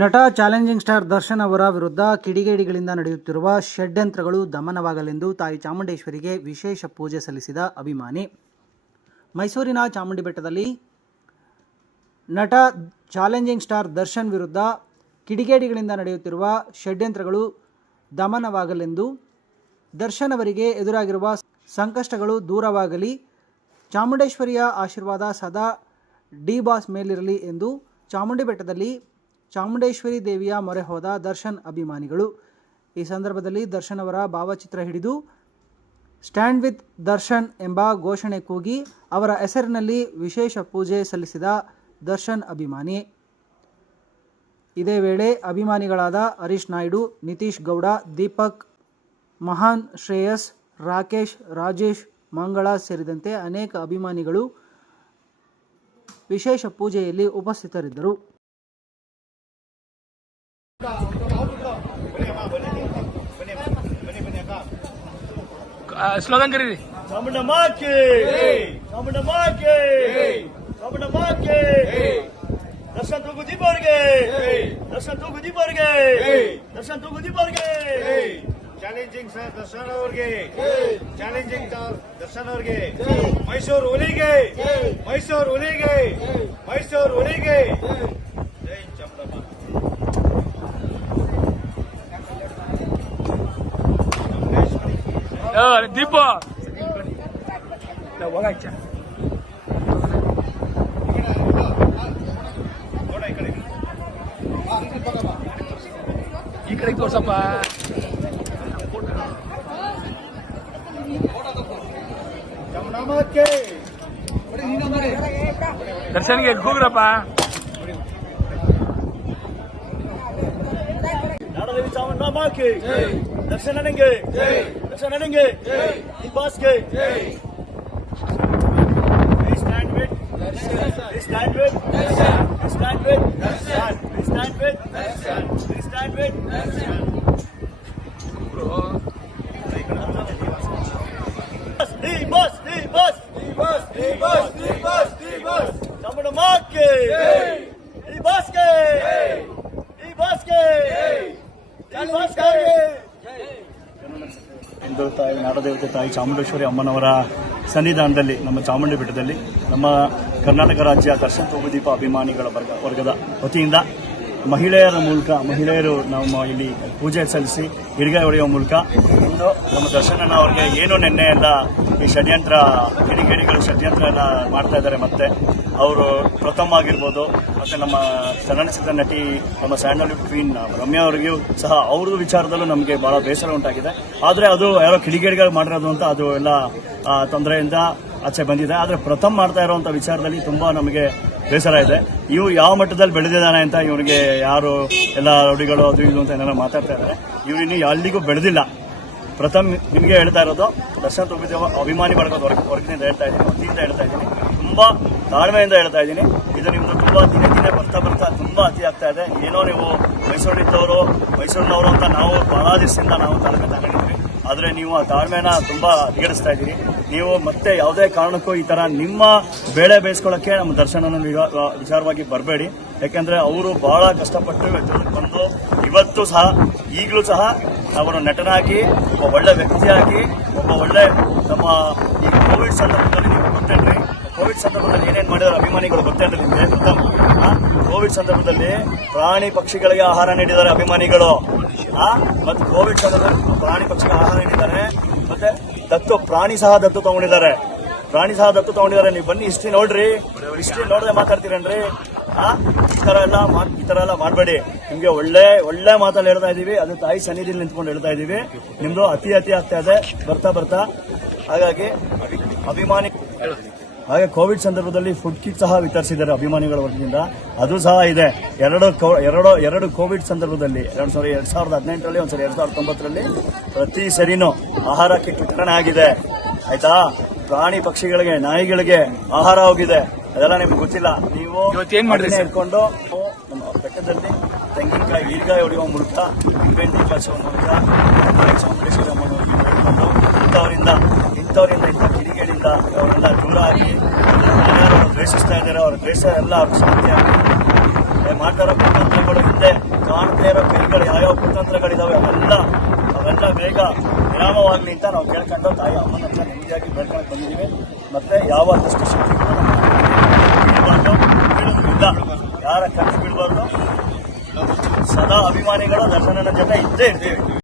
ನಟ challenging star Darshan ಅವರ ವಿರುದ್ಧ ಕಿಡಿಗೇಡಿಗಳಿಂದ ನಡೆಯುತ್ತಿರುವ ಷಡ್ಯಂತ್ರಗಳು ದಮನವಾಗಲೆಂದು ತಾಯಿ ಚಾಮುಂಡೇಶ್ವರಿಗೆ ವಿಶೇಷ ಪೂಜೆ ಸಲ್ಲಿಸಿದ ಅಭಿಮಾನಿ. ಮೈಸೂರಿನ ಚಾಮುಂಡಿ ಬೆಟ್ಟದಲ್ಲಿ ನಟ ಚಾಲೆಂಜಿಂಗ್ ಸ್ಟಾರ್ ದರ್ಶನ್ ವಿರುದ್ಧ ಕಿಡಿಗೇಡಿಗಳಿಂದ ನಡೆಯುತ್ತಿರುವ ಷಡ್ಯಂತ್ರಗಳು ದಮನವಾಗಲೆಂದು, ದರ್ಶನ್ ಅವರಿಗೆ ಎದುರಾಗಿರುವ ಸಂಕಷ್ಟಗಳು ದೂರವಾಗಲಿ, ಚಾಮುಂಡೇಶ್ವರಿಯ ಆಶೀರ್ವಾದ ಸದಾ ಡಿ ಬಾಸ್ ಮೇಲಿರಲಿ ಎಂದು ಚಾಮುಂಡಿ ಬೆಟ್ಟದಲ್ಲಿ ಚಾಮುಂಡೇಶ್ವರಿ ದೇವಿಯ ಮೊರೆ ಹೋದ ದರ್ಶನ್ ಅಭಿಮಾನಿಗಳು. ಈ ಸಂದರ್ಭದಲ್ಲಿ ದರ್ಶನ್ ಅವರ ಭಾವಚಿತ್ರ ಹಿಡಿದು ಸ್ಟ್ಯಾಂಡ್ ವಿತ್ ದರ್ಶನ್ ಎಂಬ ಘೋಷಣೆ ಕೂಗಿ ಅವರ ಹೆಸರಿನಲ್ಲಿ ವಿಶೇಷ ಪೂಜೆ ಸಲ್ಲಿಸಿದ ದರ್ಶನ್ ಅಭಿಮಾನಿ. ಇದೇ ವೇಳೆ ಅಭಿಮಾನಿಗಳಾದ ಹರೀಶ್ ನಾಯ್ಡು, ನಿತೀಶ್ ಗೌಡ, ದೀಪಕ್, ಮಹಾನ್, ಶ್ರೇಯಸ್, ರಾಕೇಶ್, ರಾಜೇಶ್, ಮಂಗಳ ಸೇರಿದಂತೆ ಅನೇಕ ಅಭಿಮಾನಿಗಳು ವಿಶೇಷ ಪೂಜೆಯಲ್ಲಿ ಉಪಸ್ಥಿತರಿದ್ದರು. स्लोगन करी चामुंडम्मा की चामुंडम्मा की चामुंडम्मा की दर्शन तो गुदी पर गए दर्शन तो गुदी पर गए दर्शन तो गुदी पर गए ಚಾಲೆಂಜಿಂಗ್ ಸರ್ ದರ್ಶನ್ ಅವರಿಗೆ ಚಾಲೆಂಜಿಂಗ್ ದರ್ಶನ್ ಅವರಿಗೆ ಮೈಸೂರು ಹುಲಿಗೆ ಮೈಸೂರು ಹುಲಿಗೆ ಮೈಸೂರು ಹುಲಿಗೆ ಜೈ ಚಾಮುಂಡಮ್ಮ. ದೀಪ ಈ ಕಡೆ ತೋರ್ಸಪ್ಪ. ದರ್ಶನ್ಗೆ ಕೂಗ್ರಪ್ಪ. ನಾಡದೇವಿ ಚಾಮುಂಡಮ್ಮ की दर्शन आनेंगे दर्शन आनेंगे बास के stand with stand with stand with stand with stand with the बस दी बस दी बस दी बस दी बस दी बस ಚಾಮುಂಡಮ್ಮ के दी बस के दी बस के ಇಂದು ತಾಯಿ ನಾಡದೇವತೆ ತಾಯಿ ಚಾಮುಂಡೇಶ್ವರಿ ಅಮ್ಮನವರ ಸನ್ನಿಧಾನದಲ್ಲಿ ನಮ್ಮ ಚಾಮುಂಡಿ ಬೆಟ್ಟದಲ್ಲಿ ನಮ್ಮ ಕರ್ನಾಟಕ ರಾಜ್ಯ ದರ್ಶನ್ ತೂಗುದೀಪ ಅಭಿಮಾನಿಗಳ ವರ್ಗದ ವತಿಯಿಂದ ಮಹಿಳೆಯರು ನಮ್ಮ ಇಲ್ಲಿ ಪೂಜೆ ಸಲ್ಲಿಸಿ ಹಿಡಿಗೆ ಹೊಡೆಯುವ ಮೂಲಕ ಇಂದು ನಮ್ಮ ದರ್ಶನನ ಅವರಿಗೆ ಏನು ನಿನ್ನೆಯಿಂದ ಈ ಕಿಡಿಗೇಡಿಗಳು ಷಡ್ಯಂತ್ರ ಎಲ್ಲ ಮಾಡ್ತಾ ಇದ್ದಾರೆ. ಮತ್ತೆ ಅವರು ಪ್ರಥಮ ಆಗಿರ್ಬೋದು, ಮತ್ತೆ ನಮ್ಮ ಚಲನಚಿತ್ರ ನಟಿ ನಮ್ಮ ಸ್ಯಾಂಡಲ್ವುಡ್ ಕ್ವೀನ್ ರಮ್ಯಾ ಅವರಿಗೂ ಸಹ ಅವ್ರದ್ದು ವಿಚಾರದಲ್ಲೂ ನಮಗೆ ಬಹಳ ಬೇಸರ ಉಂಟಾಗಿದೆ. ಆದರೆ ಅದು ಯಾರೋ ಕಿಡಿಗೇಡಿಗಳು ಮಾಡಿರೋದು ಅಂತ ಅದು ಎಲ್ಲ ತೊಂದರೆಯಿಂದ ಆಚೆ ಬಂದಿದೆ. ಆದರೆ ಪ್ರಥಮ ಮಾಡ್ತಾ ಇರುವಂಥ ವಿಚಾರದಲ್ಲಿ ತುಂಬಾ ನಮಗೆ ಬೇಸರ ಇದೆ. ಇವು ಯಾವ ಮಟ್ಟದಲ್ಲಿ ಬೆಳೆದಿದ್ದಾನೆ ಅಂತ ಇವರಿಗೆ ಯಾರು ಎಲ್ಲ ರೌಡಿಗಳು ಅದು ಇದು ಅಂತ ಏನಾರ ಮಾತಾಡ್ತಾ ಇದ್ದಾರೆ. ಇವರು ಇನ್ನು ಅಲ್ಲಿಗೂ ಬೆಳೆದಿಲ್ಲ. ಪ್ರಥಮ ನಿಮಗೆ ಹೇಳ್ತಾ ಇರೋದು ದರ್ಶನ್ ತೂಗುದೀಪ ಅಭಿಮಾನಿ ಬಳಗದ ವರ್ಗದಿಂದ ಹೇಳ್ತಾ ಇದ್ದೀನಿ, ವತಿಯಿಂದ ಹೇಳ್ತಾ ಇದ್ದೀನಿ, ತುಂಬಾ ತಾಳ್ಮೆಯಿಂದ ಹೇಳ್ತಾ ಇದ್ದೀನಿ. ಇದು ನಿಮ್ದು ತುಂಬಾ ದಿನೇ ದಿನೇ ಬರ್ತಾ ತುಂಬಾ ಅತಿ ಆಗ್ತಾ ಇದೆ. ಏನೋ ನೀವು ಮೈಸೂರಿನವರು ಅಂತ ನಾವು ಬಹಳ ದಿವಸದಿಂದ ನಾವು ತಾಳ್ಮೆ ತಗೊಂಡಿದ್ವಿ. ಆದರೆ ನೀವು ಆ ತಾಳ್ಮೆನ ತುಂಬಾ ಅಧಿಗರಿಸ್ತಾ ಇದ್ದೀರಿ. ನೀವು ಮತ್ತೆ ಯಾವುದೇ ಕಾರಣಕ್ಕೂ ಈ ತರ ನಿಮ್ಮ ಬೇಳೆ ಬೇಯಿಸ್ಕೊಳ್ಳೋಕೆ ನಮ್ಮ ದರ್ಶನನ ವಿಚಾರವಾಗಿ ಬರಬೇಡಿ. ಯಾಕೆಂದ್ರೆ ಅವರು ಬಹಳ ಕಷ್ಟಪಟ್ಟು ಬಂದು ಇವತ್ತು ಸಹ ಈಗಲೂ ಸಹ ಅವರು ನಟನಾಗಿ ಒಬ್ಬ ಒಳ್ಳೆ ವ್ಯಕ್ತಿಯಾಗಿ ಒಬ್ಬ ಒಳ್ಳೆ ನಮ್ಮ ಈ ಕೋವಿಡ್ ಸಂದರ್ಭದಲ್ಲಿ ನೀವು ಗೊತ್ತೇನ್ರಿ, ಕೋವಿಡ್ ಸಂದರ್ಭದಲ್ಲಿ ಏನೇನು ಮಾಡಿದಾರೆ ಅಭಿಮಾನಿಗಳು ಗೊತ್ತೇನ್ರಿ ನಿಮಗೆ? ಕೋವಿಡ್ ಸಂದರ್ಭದಲ್ಲಿ ಪ್ರಾಣಿ ಪಕ್ಷಿಗಳಿಗೆ ಆಹಾರ ನೀಡಿದ್ದಾರೆ ಅಭಿಮಾನಿಗಳು. ಮತ್ತೆ ಕೋವಿಡ್ ಸಂದರ್ಭದಲ್ಲಿ ಪ್ರಾಣಿ ಪಕ್ಷಿಗೆ ಆಹಾರ ನೀಡಿದ್ದಾರೆ. ಮತ್ತೆ ಪ್ರಾಣಿ ಸಹ ದತ್ತು ತಗೊಂಡಿದ್ದಾರೆ. ನೀವು ಬನ್ನಿ ಹಿಸ್ಟ್ರಿ ನೋಡ್ರಿ, ಹಿಸ್ಟ್ರಿ ನೋಡದೆ ಮಾತಾಡ್ತೀರೇನ್ರಿ? ಈ ತರ ಎಲ್ಲ ಮಾಡಬೇಡಿ. ನಿಮ್ಗೆ ಒಳ್ಳೆ ಮಾತಲ್ಲಿ ಹೇಳ್ತಾ ಇದೀವಿ, ಅದು ತಾಯಿ ಸನ್ನಿಧಿಯಲ್ಲಿ ನಿಂತ್ಕೊಂಡು ಹೇಳ್ತಾ ಇದೀವಿ. ನಿಮ್ದು ಅತಿ ಆಗ್ತಾ ಇದೆ ಬರ್ತಾ. ಹಾಗಾಗಿ ಹಾಗೆ ಕೋವಿಡ್ ಸಂದರ್ಭದಲ್ಲಿ ಫುಡ್ ಕಿಟ್ ಸಹ ವಿತರಿಸಿದ್ದಾರೆ ಅಭಿಮಾನಿಗಳ ವತಿಯಿಂದ. ಅದು ಸಹ ಇದೆ. ಎರಡು ಕೋವಿಡ್ ಸಂದರ್ಭದಲ್ಲಿ 2018ರಲ್ಲಿ ಒಂದ್ಸರಿ 2019ರಲ್ಲಿ ಪ್ರತಿ ಸರಿನೂ ಆಹಾರ ಕಿಟ್ ವಿತರಣೆ ಆಗಿದೆ. ಆಯ್ತಾ? ಪ್ರಾಣಿ ಪಕ್ಷಿಗಳಿಗೆ, ನಾಯಿಗಳಿಗೆ ಆಹಾರ ಹೋಗಿದೆ. ಅದೆಲ್ಲ ನಿಮ್ಗೆ ಗೊತ್ತಿಲ್ಲ. ನೀವು ಇಟ್ಕೊಂಡು ನಮ್ಮ ಬೆಟ್ಟದಲ್ಲಿ ತೆಂಗಿನಕಾಯಿ ಈರ್ಗಾಯಿ ಹೊಡೆಯುವ ಮೂಲಕ, ನಿಂಬೆಹಣ್ಣು ದೀಪ ಹಚ್ಚುವ ಮೂಲಕ ಚಾಮುಂಡೇಶ್ವರಿ ಅಮ್ಮನ ಇಂಥ ಕಿಡಿಗೇಡಿಂದ ಅವರಿಂದ ದೂರ ಆಗಿ ಯಾರ್ಯಾರು ದ್ವೇಷಿಸ್ತಾ ಇದ್ದಾರೆ, ಅವ್ರ ದ್ವೇಷ ಎಲ್ಲ ಅವ್ರಿಗೆ ಶಾಂತಿ ಆಗಿ ಮಾಡ್ತಾರೋ ಹಿಂದೆ ಷಡ್ಯಂತ್ರಗಳಿದಾವೆ ಅವೆಲ್ಲ ಬೇಗ ವಿರಾಮವಾಗಲಿ ಅಂತ ನಾವು ಕೇಳ್ಕೊಂಡು ತಾಯಿ ಅಮ್ಮನ ಹತ್ರ ನೆಮ್ಮದಿಯಾಗಿ ಬೇಡ್ಕೊಂಡು ಬಂದಿದ್ದೀವಿ. ಮತ್ತೆ ಯಾವ ದುಷ್ಟಶಕ್ತಿಗಳು ಬೀಳಬಾರ್ದು, ಬೀಳೋದಿಲ್ಲ, ಯಾರ ಕನಸು ಬೀಳಬಾರ್ದು. ಸದಾ ಅಭಿಮಾನಿಗಳು ದರ್ಶನನ ಜೊತೆ ಇದ್ದೇ ಇರ್ತೀವಿ.